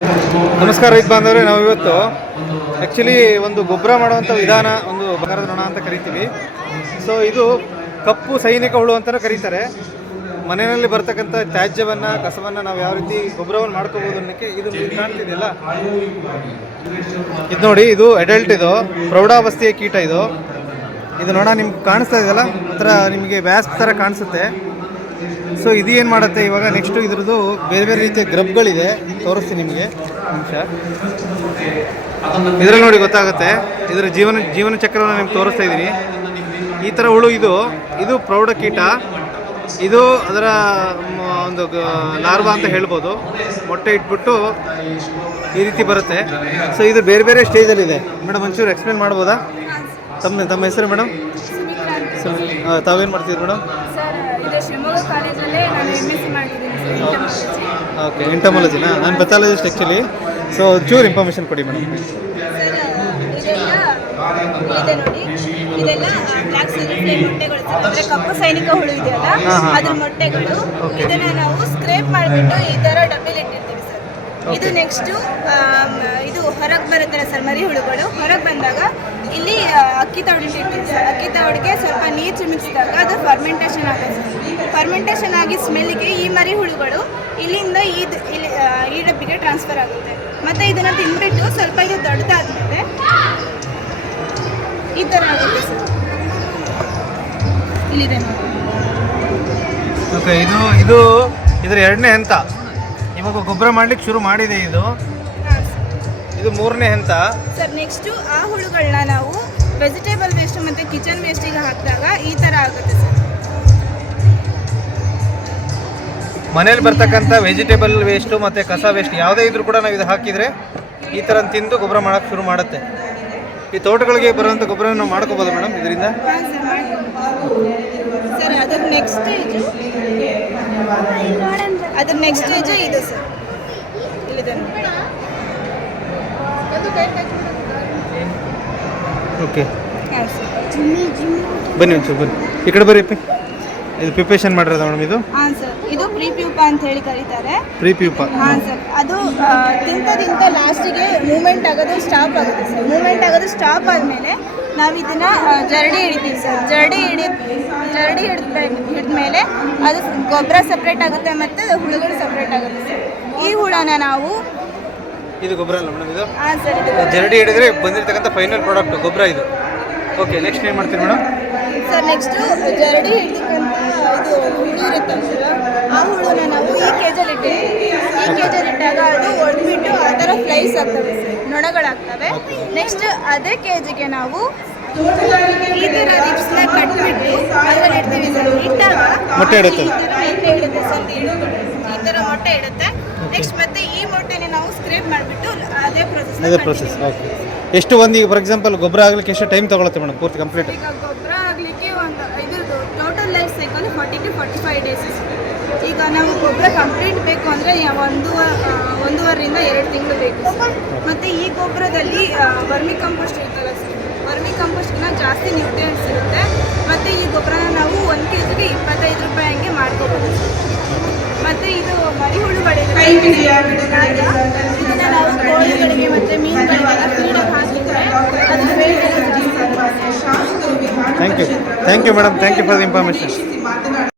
ನಮಸ್ಕಾರ ರೈತ ಬಾಂಧವರೇ, ನಾವು ಇವತ್ತು ಆ್ಯಕ್ಚುಲಿ ಒಂದು ಗೊಬ್ಬರ ಮಾಡುವಂಥ ವಿಧಾನ, ಒಂದು ಬಂಗಾರದ ನೊಣ ಅಂತ ಕರಿತೀವಿ. ಸೊ ಇದು ಕಪ್ಪು ಸೈನಿಕ ಹುಳು ಅಂತಲೂ ಕರೀತಾರೆ. ಮನೆಯಲ್ಲಿ ಬರ್ತಕ್ಕಂಥ ತ್ಯಾಜ್ಯವನ್ನು, ಕಸವನ್ನು ನಾವು ಯಾವ ರೀತಿ ಗೊಬ್ಬರವನ್ನು ಮಾಡ್ಕೋಬೋದು ಅನ್ನೋಕ್ಕೆ ಇದು ಕಾಣ್ತಿದೆಯಲ್ಲ, ಇದು ನೋಡಿ, ಇದು ಅಡಲ್ಟ್, ಇದು ಪ್ರೌಢಾವಸ್ಥೆಯ ಕೀಟ. ಇದು ನೊಣ ನಿಮ್ಗೆ ಕಾಣಿಸ್ತಾ ಇದೆಯಲ್ಲ, ಒಂಥರ ನಿಮಗೆ ವ್ಯಾಸ್ಪ್ ಥರ ಕಾಣಿಸುತ್ತೆ. ಸೊ ಇದು ಏನು ಮಾಡುತ್ತೆ ಇವಾಗ, ನೆಕ್ಸ್ಟು ಇದ್ರದ್ದು ಬೇರೆ ಬೇರೆ ರೀತಿಯ ಗ್ರಬ್ಗಳಿದೆ, ತೋರಿಸ್ತೀನಿ ನಿಮಗೆ ನಿಮಿಷ. ಇದರಲ್ಲಿ ನೋಡಿ ಗೊತ್ತಾಗುತ್ತೆ, ಇದರ ಜೀವನ ಚಕ್ರವನ್ನು ನಿಮ್ಗೆ ತೋರಿಸ್ತಾ ಇದ್ದೀನಿ. ಈ ಥರ ಹುಳು ಇದು ಪ್ರೌಢ ಕೀಟ. ಇದು ಅದರ ಒಂದು ಲಾರ್ವಾ ಅಂತ ಹೇಳ್ಬೋದು. ಮೊಟ್ಟೆ ಇಟ್ಬಿಟ್ಟು ಈ ರೀತಿ ಬರುತ್ತೆ. ಸೊ ಇದು ಬೇರೆ ಬೇರೆ ಸ್ಟೇಜಲ್ಲಿದೆ. ಮೇಡಮ್ ಒಂಚೂರು ಎಕ್ಸ್ಪ್ಲೇನ್ ಮಾಡ್ಬೋದಾ? ತಮ್ಮ ಹೆಸರು ಮೇಡಮ್? ತಾವೇನು ಮಾಡ್ತಿದ್ರು ಮೇಡಮ್? ಓಕೆ, ಎಂಟಮಾಲಜಿನಾ? ನಾನು ಪೆಥಾಲಜಿಸ್ಟ್ ಆ್ಯಕ್ಚುಲಿ. ಸೊ ಚೂರು ಇನ್ಫಾರ್ಮೇಷನ್ ಕೊಡಿ ಮೇಡಮ್. ಕಪ್ಪು ಸೈನಿಕ ಹುಳು ಇದೆಯಲ್ಲ, ಅದ್ರ ಮೊಟ್ಟೆಗಳು. ಇದನ್ನ ನಾವು ಸ್ಕ್ರೇಪ್ ಮಾಡಿಬಿಟ್ಟು ಈ ತರ ಡಬ್ಬಿಲಿ ಇಟ್ಟಿರ್ತೀವಿ ಸರ್. ಇದು ನೆಕ್ಸ್ಟ್ ಇದು ಹೊರಗೆ ಬರುತ್ತಲ್ಲ ಸರ್, ಮರಿ ಹುಳುಗಳು ಹೊರಗೆ ಬಂದಾಗ ಇಲ್ಲಿ ಅಕ್ಕಿ ತವಡಿಟ್ಟಿರ್ತೀವಿ ಸರ್. ಅಕ್ಕಿ ತವಡಿಗೆ ಸ್ವಲ್ಪ ನೀರು ಚಿಮಿಕ್ಸಿದಾಗ ಅದು ಫರ್ಮೆಂಟೇಷನ್ ಆಗುತ್ತೆ. ಫರ್ಮೆಂಟೇಷನ್ ಆಗಿ ಸ್ಮೆಲ್ಗೆ ಈ ಮರಿ ಹುಳುಗಳು ಇಲ್ಲಿಂದ ಈ ಡಬ್ಬಿಗೆ ಟ್ರಾನ್ಸ್ಫರ್ ಆಗುತ್ತೆ. ಮತ್ತು ಇದನ್ನು ತಿಂದ್ಬಿಟ್ಟು ಸ್ವಲ್ಪ ಇದು ದೊಡ್ಡದಾದ್ಮೇಲೆ ಈ ಥರ ಆಗುತ್ತೆ ಸರ್. ಇಲ್ಲಿದೆ ನೋಡಿ. ಓಕೆ, ಇದರ ಎರಡನೇ ಹಂತ. ಇವಾಗ ಗೊಬ್ಬರ ಮಾಡ್ಲಿಕ್ಕೆ ಶುರು ಮಾಡಿದೆ. ಇದು ಮೂರನೇ ಹಂತ ಸರ್. ನೆಕ್ಸ್ಟು ಆ ಹುಳುಗಳನ್ನ ನಾವು ವೆಜಿಟೇಬಲ್ ವೇಸ್ಟ್ ಮತ್ತು ಕಿಚನ್ ವೇಸ್ಟಿಗೆ ಹಾಕಿದಾಗ ಈ ಥರ ಆಗುತ್ತೆ ಸರ್. ಮನೇಲಿ ಬರ್ತಕ್ಕಂಥ ವೆಜಿಟೇಬಲ್ ವೇಸ್ಟು ಮತ್ತು ಕಸ ವೇಸ್ಟ್ ಯಾವುದೇ ಇದ್ರೂ ಕೂಡ ನಾವು ಇದು ಹಾಕಿದರೆ ಈ ಥರ ತಿಂದು ಗೊಬ್ಬರ ಮಾಡೋಕ್ಕೆ ಶುರು ಮಾಡುತ್ತೆ. ಈ ತೋಟಗಳಿಗೆ ಬರುವಂಥ ಗೊಬ್ಬರ ನಾವು ಮಾಡ್ಕೋಬೋದು ಮೇಡಮ್ ಇದರಿಂದ? ಸರ್ ಅದ್ರ ನೆಕ್ಸ್ಟ್ ಸ್ಟೇಜ್ ಇದು ಸರ್. ಇಲ್ಲಿದೆ. ಓಕೆ, ಬನ್ನಿ ಒಂಚೂರು ಬನ್ನಿ, ಈ ಕಡೆ ಬರ್ರಿ. ಇದು ಪ್ರಿಪರೇಷನ್ ಮಾಡಿರೋದು ಮೇಡಮ್ ಇದು? ಹಾಂ ಸರ್, ಇದು ಪ್ರೀಪ್ಯೂಪ ಅಂತ ಹೇಳಿ ಕರೀತಾರೆ. ಪ್ರೀಪ್ಯೂಪ? ಹಾಂ ಸರ್. ಅದು ತಿಂತ ಲಾಸ್ಟಿಗೆ ಮೂಮೆಂಟ್ ಆಗೋದು ಸ್ಟಾಪ್ ಆಗುತ್ತೆ ಸರ್. ಮೂಮೆಂಟ್ ಆಗೋದು ಸ್ಟಾಪ್ ಆದಮೇಲೆ ನಾವು ಇದನ್ನು ಜರಡಿ ಹಿಡಿತೀವಿ ಸರ್. ಜರಡಿ ಹಿಡಿದ್ಮೇಲೆ ಅದು ಗೊಬ್ಬರ ಸಪ್ರೇಟ್ ಆಗುತ್ತೆ ಮತ್ತು ಹುಳುಗಳು ಸಪ್ರೇಟ್ ಆಗುತ್ತೆ ಸರ್. ಈ ಹುಳನ ನಾವು ಇದು ಗೊಬ್ಬರ ಅಲ್ಲ ಮೇಡಮ್ ಇದು? ಹಾಂ ಸರ್, ಜರಡಿ ಹಿಡಿದ್ರೆ ಬಂದಿರತಕ್ಕಂಥ ಫೈನಲ್ ಪ್ರಾಡಕ್ಟ್ ಗೊಬ್ಬರ ಇದು. ಓಕೆ, ನೆಕ್ಸ್ಟ್ ಏನು ಮಾಡ್ತೀವಿ ಮೇಡಮ್? ಸರ್ ನೆಕ್ಸ್ಟು ಜರಡಿ ಹಿಡಿತಕ್ಕಂಥ ಇದು ಹುಳು ಇರುತ್ತಲ್ಲ, ಆ ಹುಳುನ ನಾವು ಈ ಕೇಜಲ್ಲಿ ಇಟ್ಟಾಗ ಅದು ಒಡೆದ್ಬಿಟ್ಟು ಆ ಥರ ಫ್ಲೈಸ್ ಆಗ್ತವೆ ಸರ್, ನೊಣಗಳಾಗ್ತವೆ. ನೆಕ್ಸ್ಟ್ ಅದೇ ಕೇಜಿಗೆ ನಾವು ಈ ಥರ ರಿಪ್ಸ್ನ ಕಟ್ಬಿಟ್ಟು ಅದರಲ್ಲಿ ಇಡ್ತೀವಿ ಸರ್. ಇಟ್ಟಾಗ ಮೊಟ್ಟೆ ಇಡುತ್ತೆ ಸರ್. ಈ ಥರ ಮೊಟ್ಟೆ ಇಡುತ್ತೆ. ನೆಕ್ಸ್ಟ್ ಮತ್ತೆ ಈ ಮೊಟ್ಟೆನೇ ನಾವು ಸ್ಕ್ರೇಪ್ ಮಾಡಿಬಿಟ್ಟು ಅದೇ ಪ್ರೊಸೆಸ್. ಓಕೆ, ಎಷ್ಟು ಈಗ ಫಾರ್ ಎಕ್ಸಾಂಪಲ್ ಗೊಬ್ಬರ ಆಗಲಿಕ್ಕೆ ಎಷ್ಟು ಟೈಮ್ ತಗೊಳುತ್ತೆ ಮೇಡಮ್ ಪೂರ್ತಿ ಕಂಪ್ಲೀಟ್? ಈಗ ಗೊಬ್ಬರ ಆಗಲಿಕ್ಕೆ ಇದ್ರದ್ದು total life cycle 40 to 45 days. ಈಗ ನಾವು ಗೊಬ್ಬರ ಕಂಪ್ಲೀಟ್ ಬೇಕು ಅಂದರೆ 1.5ರಿಂದ 2 ತಿಂಗಳು ಬೇಕು. ಮತ್ತು ಈ ಗೊಬ್ಬರದಲ್ಲಿ ವರ್ಮಿ ಕಂಪೋಸ್ಟ್ ಇರ್ತಲ್ಲ ಸರ್, ವರ್ಮಿ ಕಂಪೋಸ್ಟ್ಗಿಂತ ಜಾಸ್ತಿ ನ್ಯೂಟ್ರಿಯೆಂಟ್ಸ್ ಇರುತ್ತೆ. ಮತ್ತು ಈ ಗೊಬ್ಬರನ ನಾವು 1 kgಗೆ 25 ರೂಪಾಯಿ ಹಂಗೆ ಮಾಡ್ಕೋಬೋದು. ಮತ್ತು ಇದು ಮರಿ ಹುಳುಗಳಿದೆ, ಇದನ್ನ ನಾವು ಕೋಳಿಗಳಿಗೆ ಮತ್ತು ಮೀನುಗಳಿಗೆಲ್ಲ ಫೀಡಾಗಿ ಹಾಕಿದ್ರೆ ಅದ್ರ ವೇಟ್ ಎಲ್ಲ ಜಾಸ್ತಿ ಆಗುತ್ತೆ. Thank you madam, thank you for the information.